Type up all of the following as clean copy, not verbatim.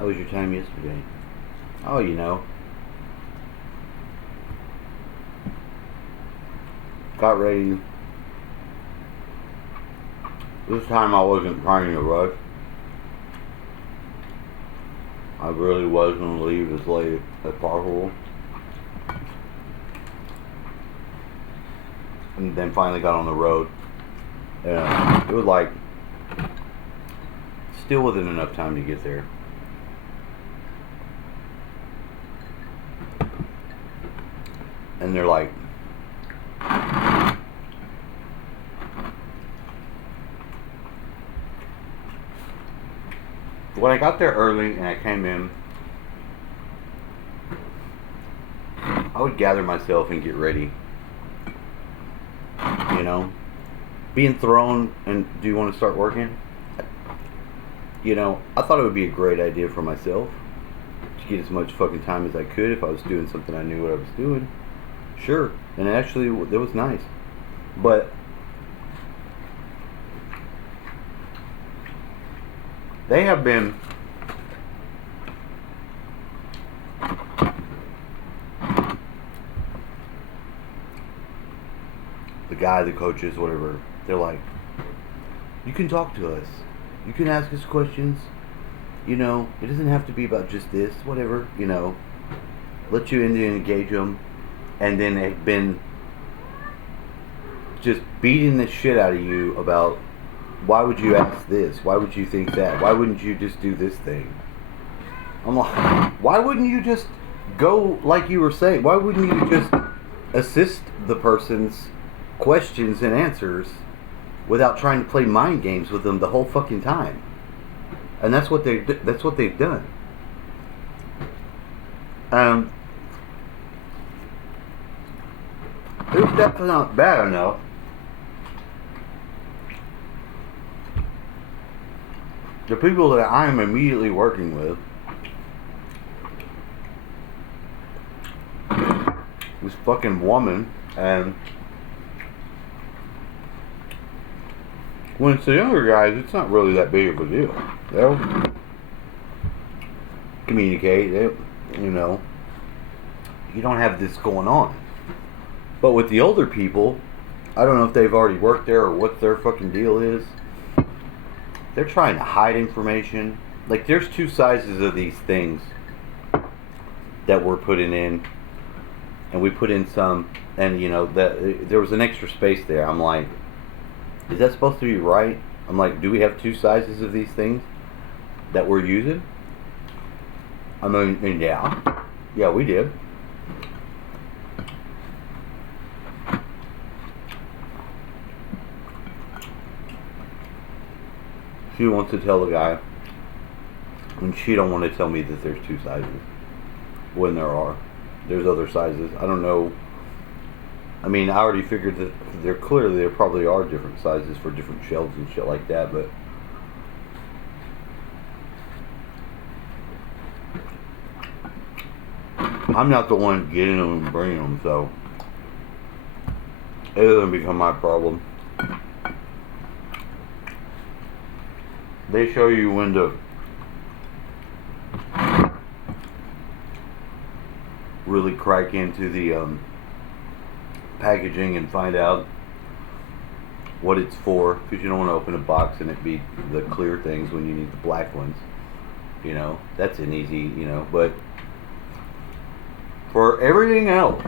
How was your time yesterday? Oh, got ready. This time I wasn't trying to rush. I really was going to leave as late as possible. And then finally got on the road. And it was like, still wasn't enough time to get there. And they're like, when I got there early and I came in, I would gather myself and get ready. Being thrown and do you want to start working? I thought it would be a great idea for myself to get as much fucking time as I could if I was doing something I knew what I was doing. Sure. And actually, it was nice. But they have been the coaches, whatever, they're like, you can talk to us. You can ask us questions. It doesn't have to be about just this, whatever, let you in and engage them. And then they've been just beating the shit out of you about, why would you ask this? Why would you think that? Why wouldn't you just do this thing? I'm like, why wouldn't you just go like you were saying? Why wouldn't you just assist the person's questions and answers without trying to play mind games with them the whole fucking time? And that's what they've done. It was definitely not bad enough. The people that I am immediately working with, this fucking woman, and when it's the younger guys, it's not really that big of a deal. They'll communicate. You don't have this going on. But with the older people, I don't know if they've already worked there or what their fucking deal is. They're trying to hide information. Like, there's two sizes of these things that we're putting in. And we put in some, and that there was an extra space there. I'm like, is that supposed to be right? I'm like, do we have two sizes of these things that we're using? I mean, yeah, we did. She wants to tell the guy, and she don't want to tell me that there's two sizes when there's other sizes. I don't know. I mean, I already figured that there probably are different sizes for different shelves and shit like that, but I'm not the one getting them and bringing them, so it doesn't become my problem. They show you when to really crack into the packaging and find out what it's for, because you don't want to open a box and it be the clear things when you need the black ones. That's an easy, but for everything else,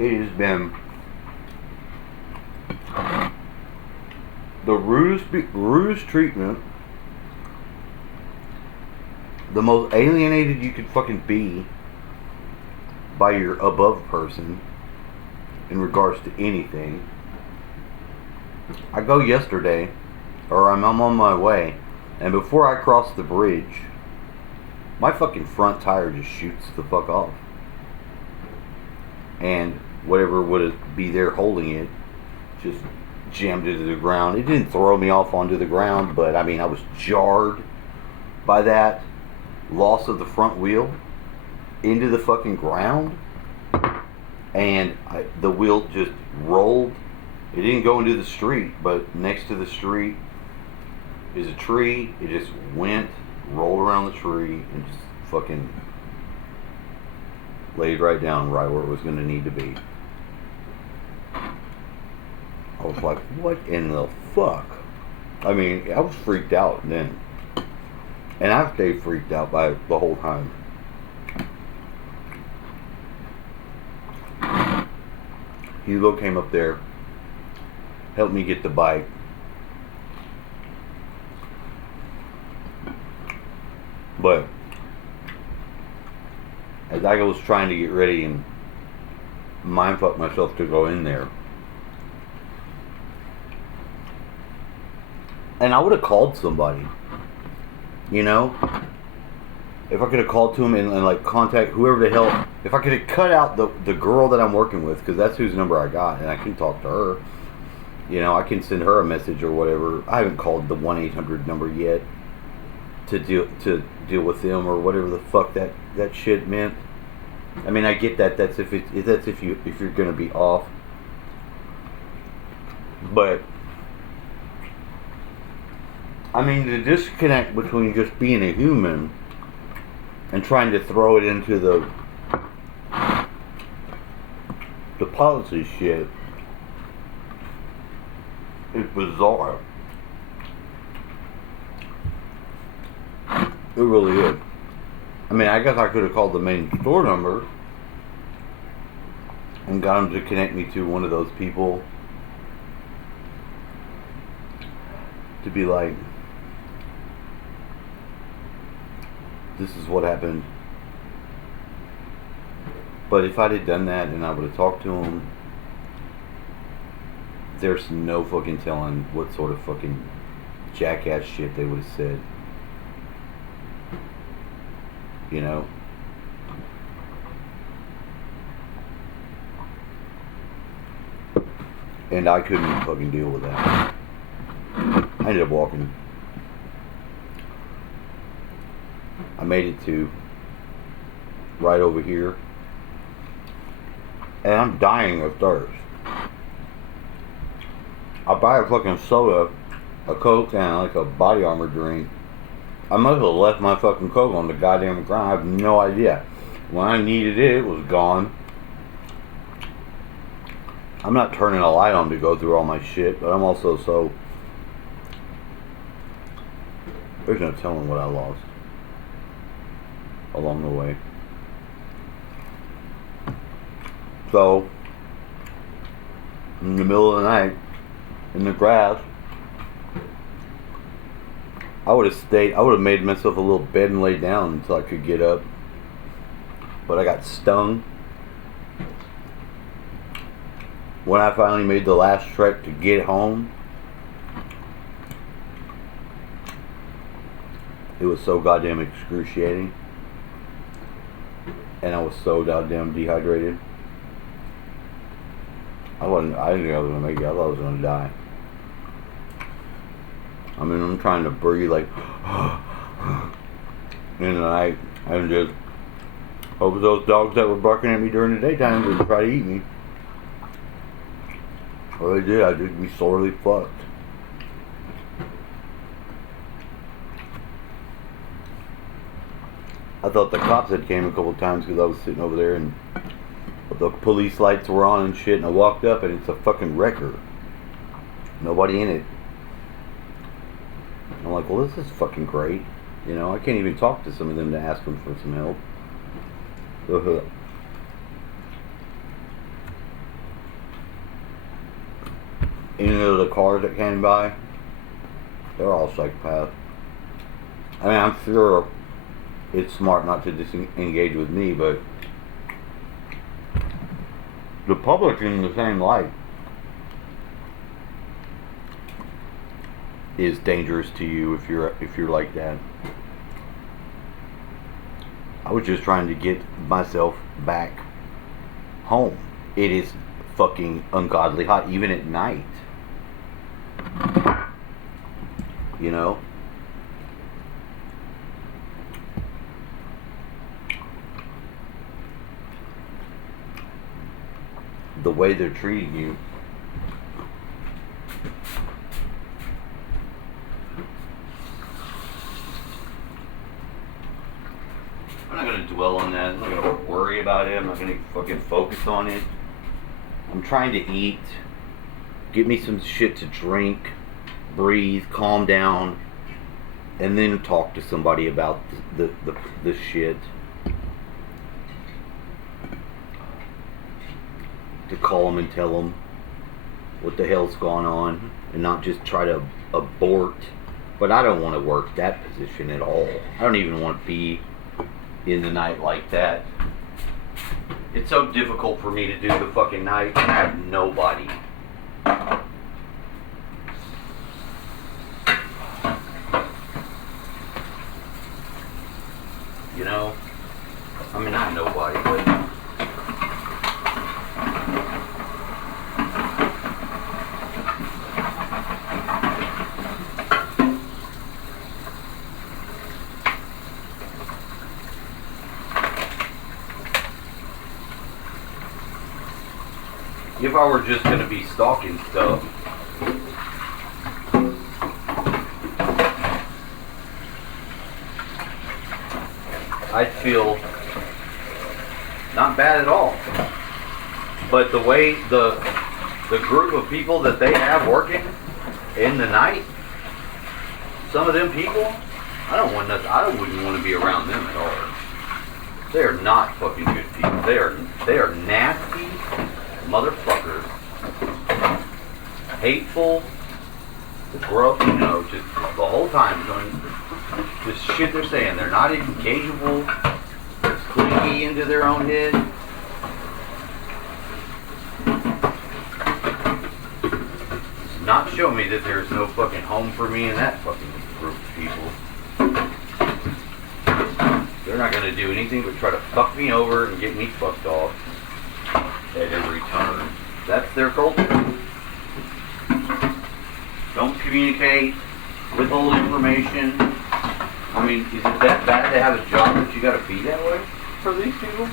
it has been the rudest treatment, the most alienated you could fucking be by your above person in regards to anything. I go yesterday, or I'm on my way, and before I cross the bridge, my fucking front tire just shoots the fuck off. And whatever would be there holding it just jammed into the ground. It didn't throw me off onto the ground, but I mean, I was jarred by that loss of the front wheel into the fucking ground, and the wheel just rolled It didn't go into the street, but next to the street is a tree. It just went, rolled around the tree, and just fucking laid right down right where it was going to need to be. I was like, what in the fuck? I mean, I was freaked out then. And I stayed freaked out by it the whole time. Hugo came up there, helped me get the bike. But as I was trying to get ready and mindfuck myself to go in there, and I would have called somebody, you know, if I could have called to him and like contact whoever the hell, if I could have cut out the girl that I'm working with, because that's whose number I got, and I can talk to her, you know, I can send her a message or whatever. I haven't called the 1-800 number yet to deal with them or whatever the fuck that shit meant. I mean, I get that. That's if you're gonna be off, but I mean, the disconnect between just being a human and trying to throw it into the policy shit is bizarre. It really is. I mean, I guess I could have called the main store number and got them to connect me to one of those people to be like, this is what happened. But if I'd have done that and I would have talked to them, there's no fucking telling what sort of fucking jackass shit they would have said. You know? And I couldn't even fucking deal with that. I ended up walking. I made it to right over here. And I'm dying of thirst. I buy a fucking soda, a Coke, and like a Body Armor drink. I must have left my fucking Coke on the goddamn ground. I have no idea. When I needed it, it was gone. I'm not turning a light on to go through all my shit, but I'm also so... There's no telling what I lost along the way. So, in the middle of the night, in the grass, I would have made myself a little bed and laid down until I could get up. But I got stung. When I finally made the last trek to get home, it was so goddamn excruciating. And I was so goddamn dehydrated. I didn't think I was gonna make it. I thought I was gonna die. I mean, I'm trying to breathe like in the night, and just hope those dogs that were barking at me during the daytime would try to eat me. Well, they did. I'd just be sorely fucked. I thought the cops had came a couple times because I was sitting over there and the police lights were on and shit, and I walked up and it's a fucking wrecker. Nobody in it. I'm like, well, this is fucking great. You know, I can't even talk to some of them to ask them for some help. Any of the cars that came by, they're all psychopaths. I mean, I'm sure it's smart not to disengage with me, but the public in the same light is dangerous to you if you're like that. I was just trying to get myself back home. It is fucking ungodly hot, even at night. You know? The way they're treating you dwell on that. I'm not gonna worry about it. I'm not gonna fucking focus on it. I'm trying to eat, get me some shit to drink, breathe, calm down, and then talk to somebody about the shit. To call them and tell them what the hell's going on, and not just try to abort. But I don't want to work that position at all. I don't even want to be in the night like that. It's so difficult for me to do the fucking night, and I have nobody. You know? I mean, I have nobody, but... If I were just going to be stalking stuff, I'd feel not bad at all. But the way the group of people that they have working in the night, some of them people, I wouldn't want to be around them at all. They are not fucking good people. They are nasty motherfuckers, hateful, gross, you know, just the whole time doing this shit they're saying. They're not engageable, they're clicky into their own head. Does not show me that there's no fucking home for me in that fucking group of people. They're not gonna do anything but try to fuck me over and get me fucked off at every turn. That's their culture. Don't communicate, withhold information. I mean, is it that bad to have a job that you gotta be that way for these people?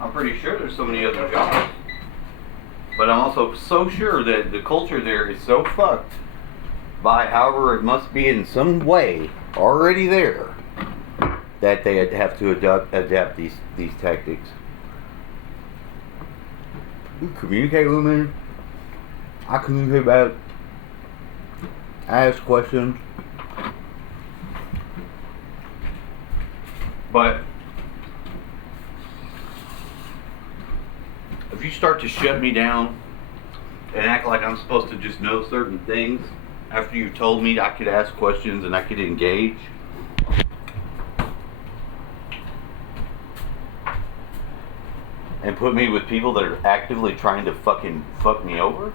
I'm pretty sure there's so many other jobs. But I'm also so sure that the culture there is so fucked by however it must be in some way already there that they have to adapt these tactics. You communicate with me. I communicate back. I ask questions. But if you start to shut me down and act like I'm supposed to just know certain things after you told me I could ask questions and I could engage, and put me with people that are actively trying to fucking fuck me over.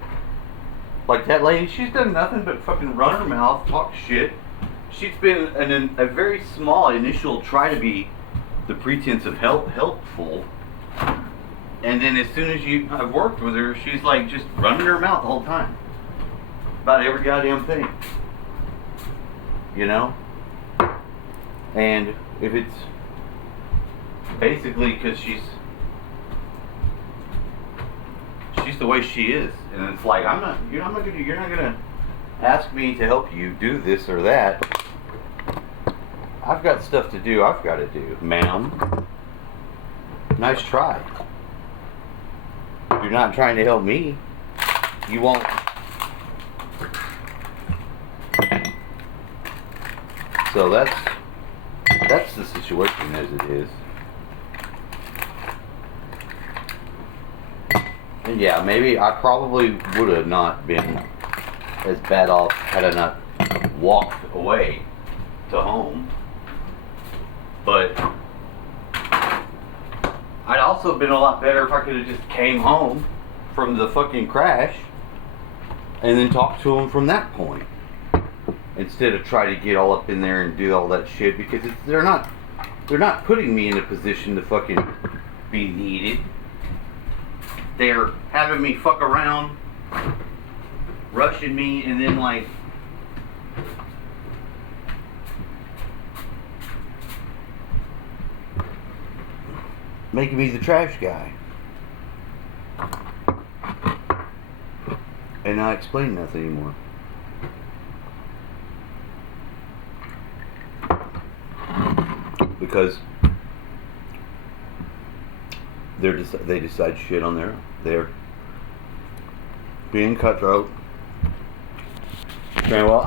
Like that lady, she's done nothing but fucking run her mouth, talk shit. She's been a very small initial try to be the pretense of helpful. And then as soon as I've worked with her, she's like just running her mouth the whole time. About every goddamn thing. You know? And if it's basically because she's the way she is, and it's like you're not gonna ask me to help you do this or that. I've got stuff to do. I've got to do, ma'am. Nice try. You're not trying to help me. You won't. So that's the situation as it is. And yeah, maybe I probably would have not been as bad off had I not walked away to home. But I'd also been a lot better if I could have just came home from the fucking crash and then talked to them from that point, instead of try to get all up in there and do all that shit, because they're not putting me in a position to fucking be needed. They're having me fuck around, rushing me, and then like making me the trash guy. And not explain nothing anymore. Because they decide shit on their own. They're being cutthroat. Saying, well,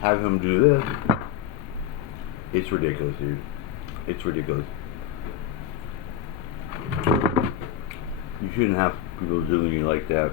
have him do this. It's ridiculous, dude. It's ridiculous. You shouldn't have people doing you like that.